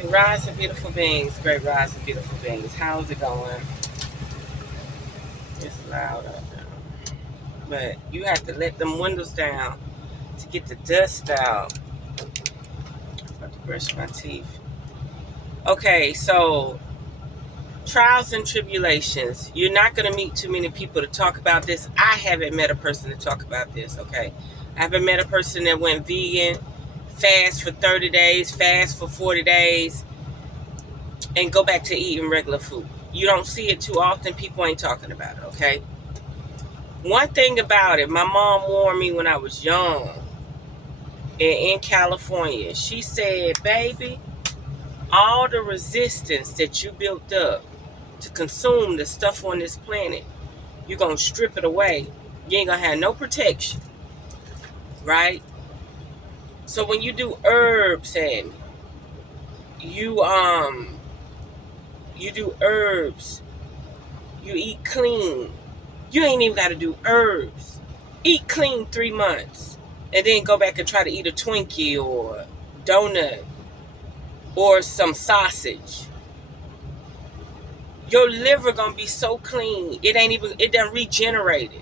Great rise of beautiful beings, great rise of beautiful beings. How's it going? It's loud up there. But you have to let them windows down to get the dust out. I'm about to brush my teeth. Okay, so trials and tribulations. You're not going to meet too many people to talk about this. I haven't met a person to talk about this, okay? I haven't met a person that went vegan, fast for 30 days, fast for 40 days, and go back to eating regular food. You don't see it too often. People ain't talking about it, okay? One thing about it, my mom warned me when I was young in California. She said, baby, all the resistance that you built up to consume the stuff on this planet, you're going to strip it away. You ain't going to have no protection, right? So when you do herbs and you do herbs, you eat clean, you ain't even got to do herbs. Eat clean 3 months and then go back and try to eat a Twinkie or donut or some sausage. Your liver gonna be so clean, it done regenerated.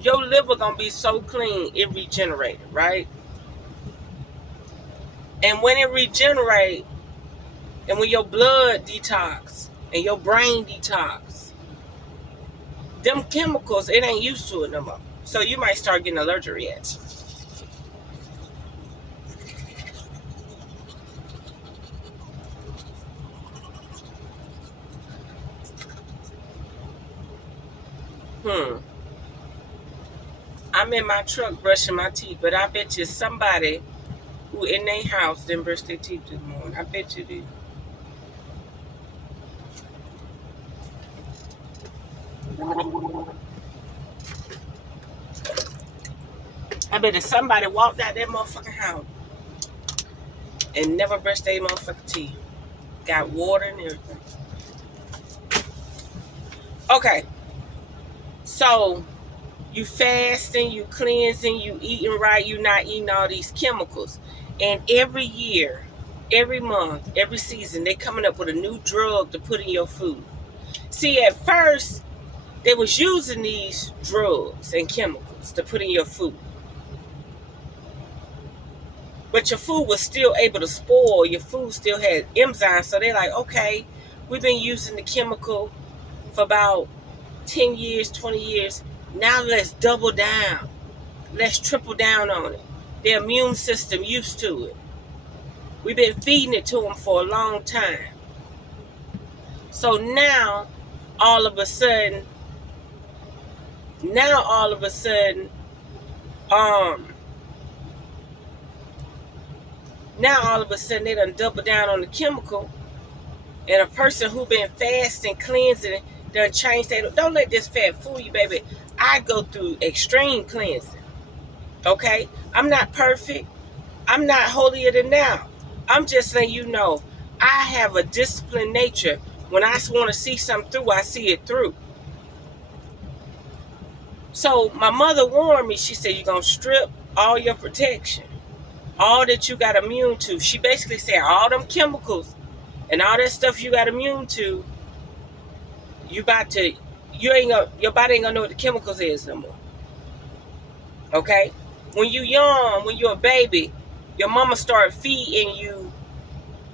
Your liver gonna be so clean, it regenerated, right? And when it regenerate, and when your blood detox and your brain detox, them chemicals, it ain't used to it no more. So you might start getting allergic reactions. I'm in my truck brushing my teeth, but I bet you somebody who in their house didn't brush their teeth this morning. I bet you did. I bet if somebody walked out that motherfucking house and never brushed their motherfucking teeth, got water and everything. Okay, so you fasting, you cleansing, you eating right, you not eating all these chemicals. And every year, every month, every season, they coming up with a new drug to put in your food. See, at first, they was using these drugs and chemicals to put in your food. But your food was still able to spoil. Your food still had enzymes. So they're like, okay, we've been using the chemical for about 10 years, 20 years. Now let's double down. Let's triple down on it. Their immune system used to it. We've been feeding it to them for a long time. So now, all of a sudden, they done double down on the chemical. And a person who been fasting, cleansing, done changed that. Don't let this fat fool you, baby. I go through extreme cleansing. Okay? I'm not perfect. I'm not holier than thou. I'm just letting you know I have a disciplined nature. When I want to see something through, I see it through. So my mother warned me. She said, you're going to strip all your protection. All that you got immune to. She basically said all them chemicals and all that stuff you got immune to, your body ain't gonna know what the chemicals is no more. Okay? When you young, when you're a baby, your mama start feeding you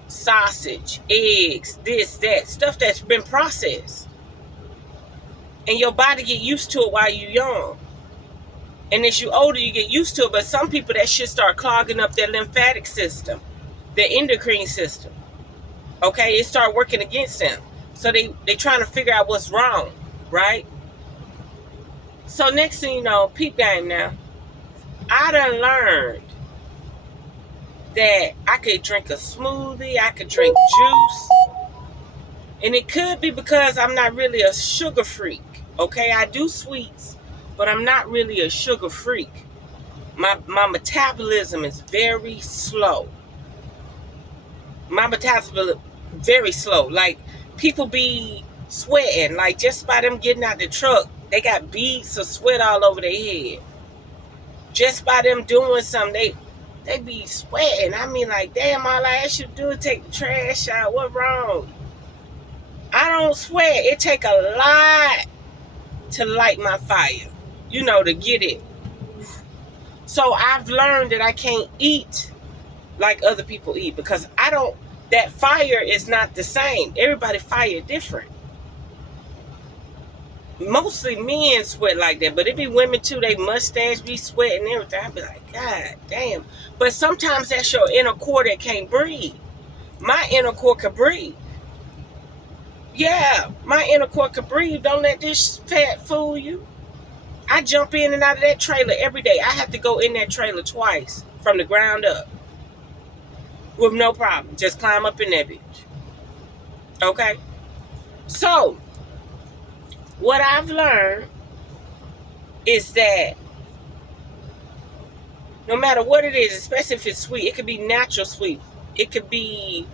sausage, eggs, this, that, stuff that's been processed. And your body get used to it while you young. And as you older, you get used to it. But some people, that shit start clogging up their lymphatic system, their endocrine system. Okay? It start working against them. So they trying to figure out what's wrong, right? So next thing you know, peep game now. I done learned that I could drink a smoothie, I could drink juice. And it could be because I'm not really a sugar freak. Okay, I do sweets, but I'm not really a sugar freak. My metabolism is very slow. My metabolism very slow. Like, people be sweating, like, just by them getting out the truck, They got beads of sweat all over their head. Just by them doing something, they be sweating. I mean, like, damn, all I ask you to do is take the trash out. What wrong? I don't sweat. It take a lot to light my fire, to get it. So I've learned that I can't eat like other people eat because that fire is not the same. Everybody fire different. Mostly men sweat like that, but it be women too. They mustache be sweating and everything. I be like, God damn. But sometimes that's your inner core that can't breathe. My inner core can breathe. Yeah, my inner core can breathe. Don't let this fat fool you. I jump in and out of that trailer every day. I have to go in that trailer twice from the ground up with no problem. Just climb up in that bitch. Okay? So, what I've learned is that no matter what it is, especially if it's sweet, it could be natural sweet. It could be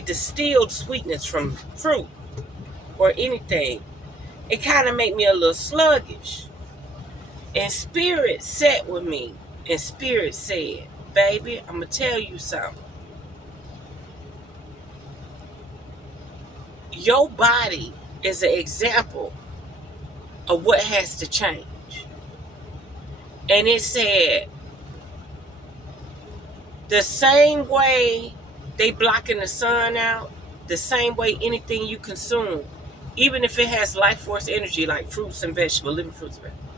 distilled sweetness from fruit or anything. It kind of make me a little sluggish. And Spirit sat with me, and Spirit said, baby, I'm going to tell you something. Your body is an example of what has to change. And it said, the same way they blocking the sun out, the same way anything you consume, even if it has life force energy like fruits and vegetables, living fruits and vegetables,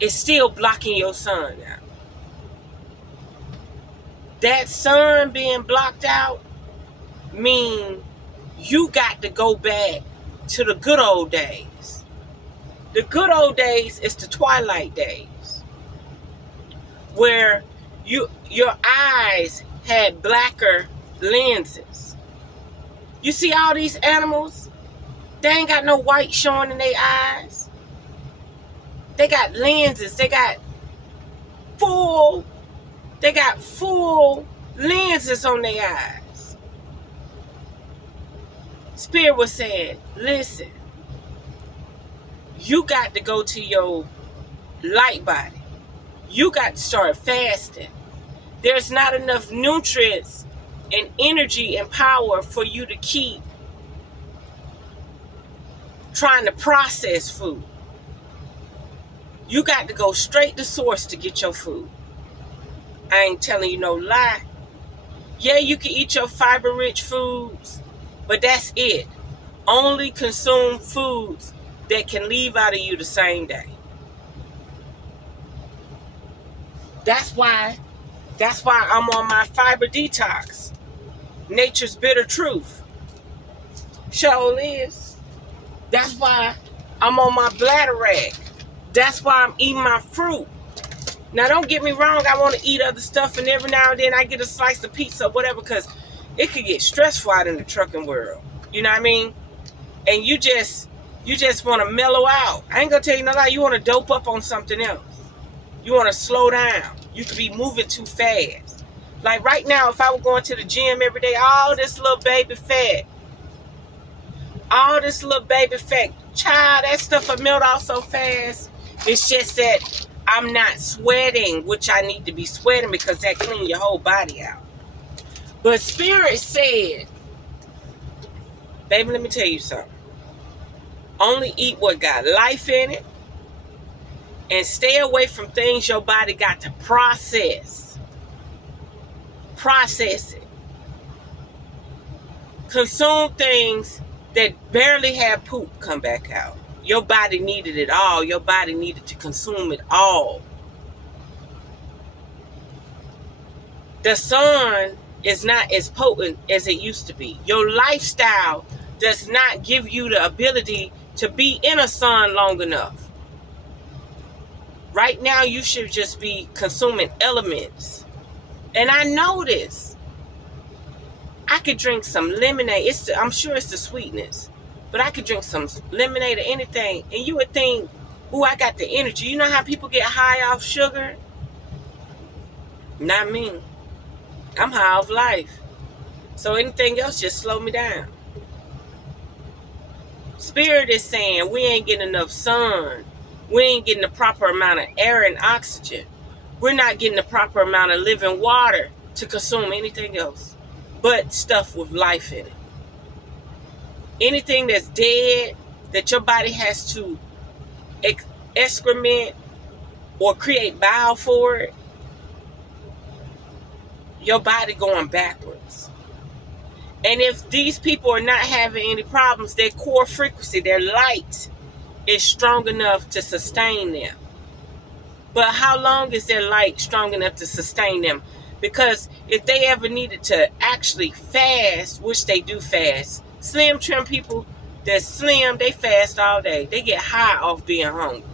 it's still blocking your sun out. That sun being blocked out means you got to go back to the good old days. The good old days is the twilight days, where your eyes had blacker lenses. You see all these animals, they ain't got no white showing in their eyes. They got lenses. They got full lenses on their eyes. Spirit was saying, listen, you got to go to your light body. You got to start fasting. There's not enough nutrients and energy and power for you to keep trying to process food. You got to go straight to source to get your food. I ain't telling you no lie. Yeah, you can eat your fiber-rich foods, but that's it. Only consume foods that can leave out of you the same day. That's why I'm on my fiber detox. Nature's bitter truth. Sure is. That's why I'm on my bladder rag. That's why I'm eating my fruit. Now, don't get me wrong. I want to eat other stuff, and every now and then I get a slice of pizza or whatever, because it could get stressful out in the trucking world. You know what I mean? And you just want to mellow out. I ain't gonna tell you no lie. You want to dope up on something else. You want to slow down. You could be moving too fast. Like right now, if I were going to the gym every day, all this little baby fat, child, that stuff will melt off so fast. It's just that I'm not sweating, which I need to be sweating, because that cleans your whole body out. But Spirit said, baby, let me tell you something. Only eat what got life in it, and stay away from things your body got to process. Process it. Consume things that barely have poop come back out. Your body needed it all. Your body needed to consume it all. The sun is not as potent as it used to be. Your lifestyle does not give you the ability to be in a sun long enough. Right now, you should just be consuming elements. And I know this. I could drink some lemonade. I'm sure it's the sweetness. But I could drink some lemonade or anything. And you would think, ooh, I got the energy. You know how people get high off sugar? Not me. I'm high off life. So anything else just slow me down. Spirit is saying we ain't getting enough sun. We ain't getting the proper amount of air and oxygen. We're not getting the proper amount of living water to consume anything else but stuff with life in it. Anything that's dead that your body has to excrement or create bile for it, your body going backwards. And if these people are not having any problems, their core frequency, their light is strong enough to sustain them. But how long is their light strong enough to sustain them? Because if they ever needed to actually fast, which they do fast, slim trim people that slim, they fast all day. They get high off being hungry.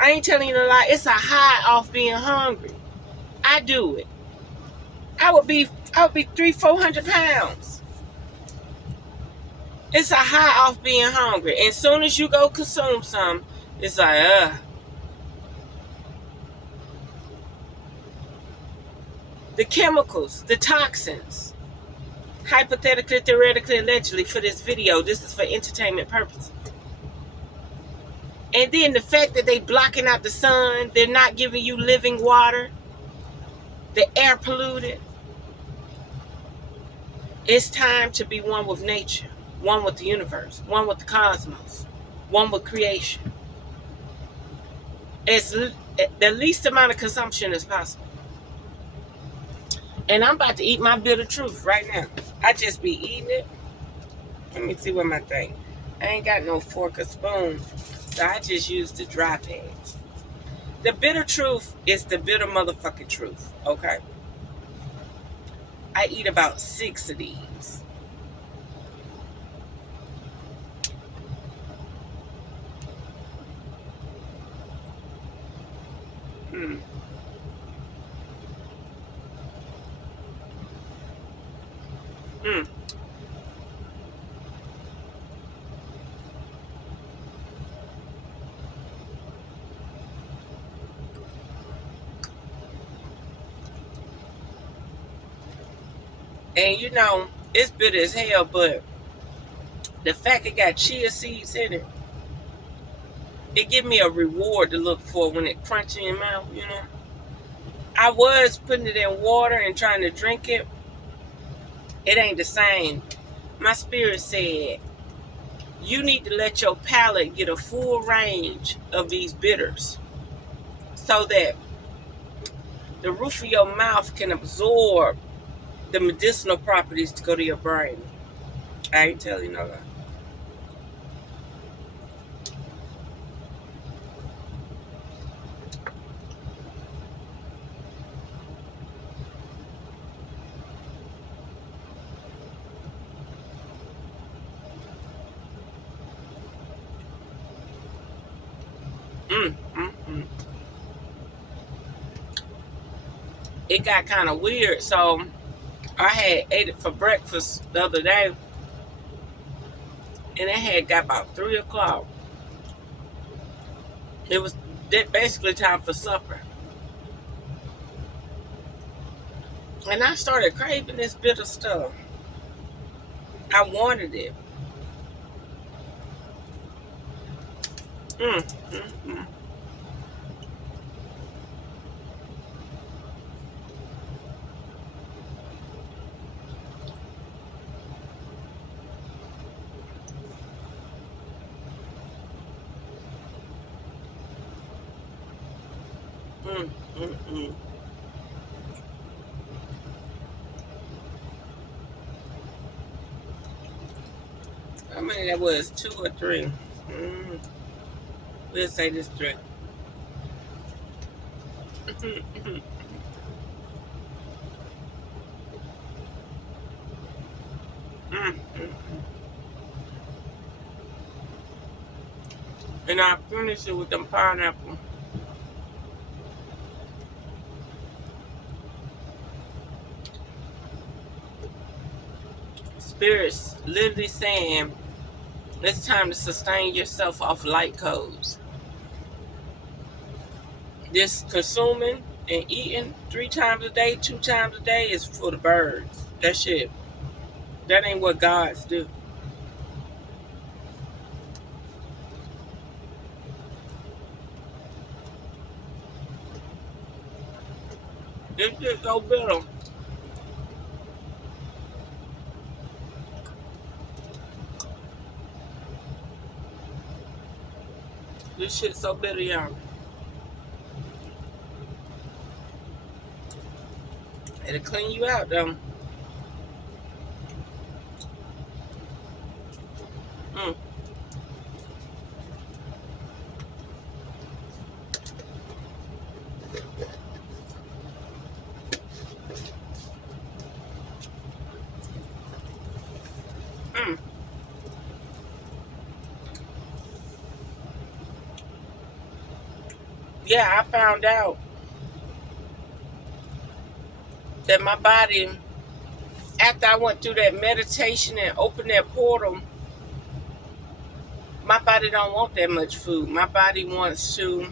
I ain't telling you a lie. It's a high off being hungry. I do it. I would be 300-400 pounds. It's a high off being hungry. And as soon as you go consume some, it's like, The chemicals, the toxins, hypothetically, theoretically, allegedly, for this video, this is for entertainment purposes. And then the fact that they blocking out the sun, they're not giving you living water, the air polluted. It's time to be one with nature, one with the universe, one with the cosmos, one with creation. It's the least amount of consumption as possible. And I'm about to eat my bitter truth right now. I just be eating it. Let me see what my thing. I ain't got no fork or spoon, so I just use the dry pad. The bitter truth is the bitter motherfucking truth, okay? I eat about 6 of these. And you know, it's bitter as hell, but the fact it got chia seeds in it, it give me a reward to look for when it crunches in your mouth, you know. I was putting it in water and trying to drink it. It ain't the same. My spirit said, you need to let your palate get a full range of these bitters so that the roof of your mouth can absorb the medicinal properties to go to your brain. I ain't telling you no lie. It got kind of weird, so I had ate it for breakfast the other day, and it had got about 3 o'clock. It was basically time for supper, and I started craving this bitter stuff. I wanted it. How many that was? 2 or 3? We'll say this 3. And I finish it with them pineapple. Spirit's literally saying it's time to sustain yourself off light codes. This consuming and eating 3 times a day, 2 times a day is for the birds. That shit. That ain't what gods do. This shit so bitter. This shit so bitter, y'all. It'll clean you out, though. Mm. Mm. Yeah, I found out that my body, after I went through that meditation and opened that portal, my body don't want that much food. My body wants to,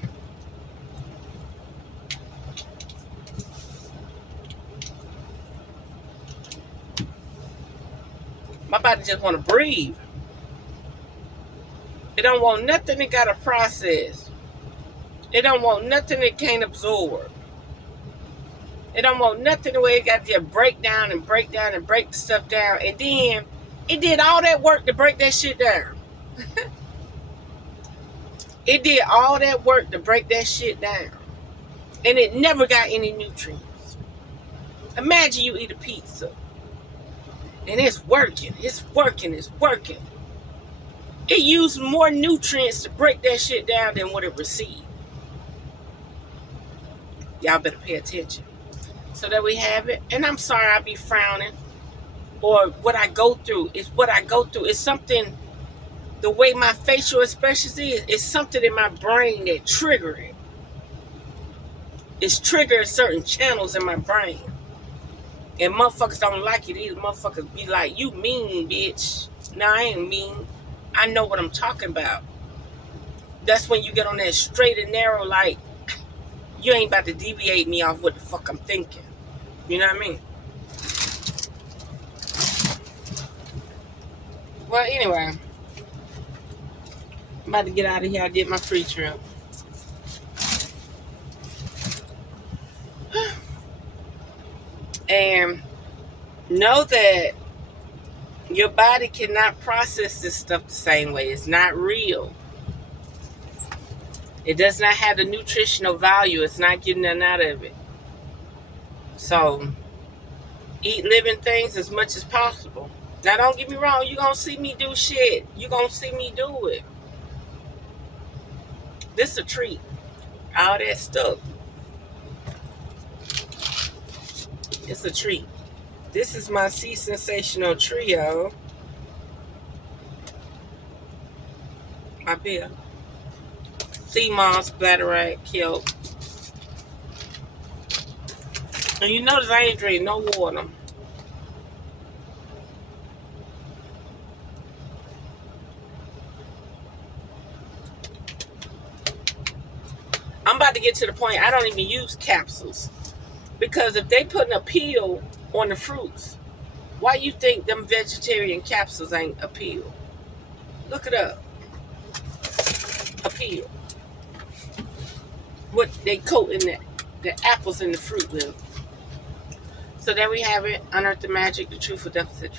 my body just want to breathe. It don't want nothing that got to process. It don't want nothing that can't absorb. It don't want nothing the way it got to just break down and break down and break the stuff down. And then it did all that work to break that shit down. It did all that work to break that shit down. And it never got any nutrients. Imagine you eat a pizza. And it's working. It's working. It's working. It used more nutrients to break that shit down than what it received. Y'all better pay attention. So that we have it. And I'm sorry I be frowning. Or what I go through. It's what I go through. It's something, the way my facial expressions is, it's something in my brain that trigger it. It's triggering certain channels in my brain. And motherfuckers don't like it either. Motherfuckers be like, you mean, bitch. No, I ain't mean. I know what I'm talking about. That's when you get on that straight and narrow, like, you ain't about to deviate me off what the fuck I'm thinking. You know what I mean? Well, anyway. I'm about to get out of here. I did my free trip. And know that your body cannot process this stuff the same way. It's not real. It does not have the nutritional value. It's not getting nothing out of it. So, eat living things as much as possible. Now, don't get me wrong. You're going to see me do shit. You're going to see me do it. This is a treat. All that stuff. It's a treat. This is my Sea Sensational Trio. My beer. Sea moss, bladderwrack, kelp. And you notice I ain't drink no water. I'm about to get to the point I don't even use capsules. Because if they put a peel on the fruits, why you think them vegetarian capsules ain't a peel? Look it up. A peel. What they coat in the apples and the fruit with. So there we have it. Unearth the magic, the truth of deficit.